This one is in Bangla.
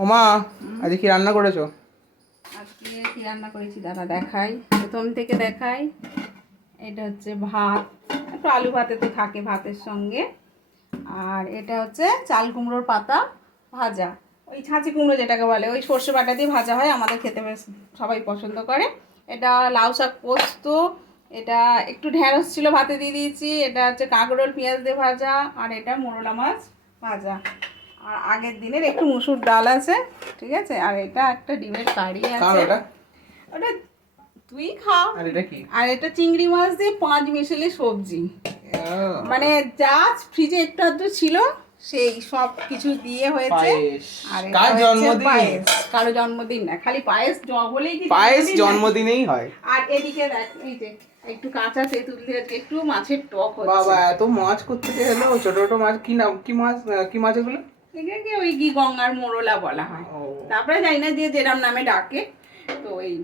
ওমা আজকে কি রান্না করেছো? আজকে কি রান্না করেছি দাদা দেখাই, প্রথম থেকে দেখাই। এটা হচ্ছে ভাত, একটু আলু ভাতে তো থাকে ভাতের সঙ্গে। আর এটা হচ্ছে চাল কুমড়োর পাতা ভাজা, ওই ছাঁচি কুমড়ো যেটাকে বলে, ওই সর্ষে বাটা দিয়ে ভাজা হয়, আমাদের খেতে বেশ সবাই পছন্দ করে। এটা লাউ শাক পোস্ত, এটা একটু ঢ্যাঁড়স ছিল ভাতে দিয়ে দিয়েছি, এটা হচ্ছে কাঁকরোল পেঁয়াজ দিয়ে ভাজা, আর এটা মোরলা মাছ ভাজা। আর আগের দিনের একটু মুসুর ডাল আছে, ঠিক আছে। আর এটা একটা ডিমের কারি আছে। ওটা তুই খা। আর এটা কি? আর এটা চিংড়ি মাছ দিয়ে 5 মিশালি সবজি, মানে যা ফ্রিজে একটু আধটু ছিল সেই সব কিছু দিয়ে হয়েছে। আর কার জন্মদিন? পায়েস। কারো জন্মদিন না, খালি পায়েস বলেই কি পায়েস জন্মদিনেই হয়। আর এদিকে দেখ, এই যে একটু কাঁচা তেঁতুল দিয়ে একটু মাছের টক হচ্ছে। বাবা এত মাছ করতে গেলো, ছোট ছোট মাছ, কি নাম, কি মাছ, কি মাছ এগুলো? এগুলোকে ওই গঙ্গার মোরলা বলা হয়। তারপরে জানি না যে যেরাম নামে ডাকে, তো এই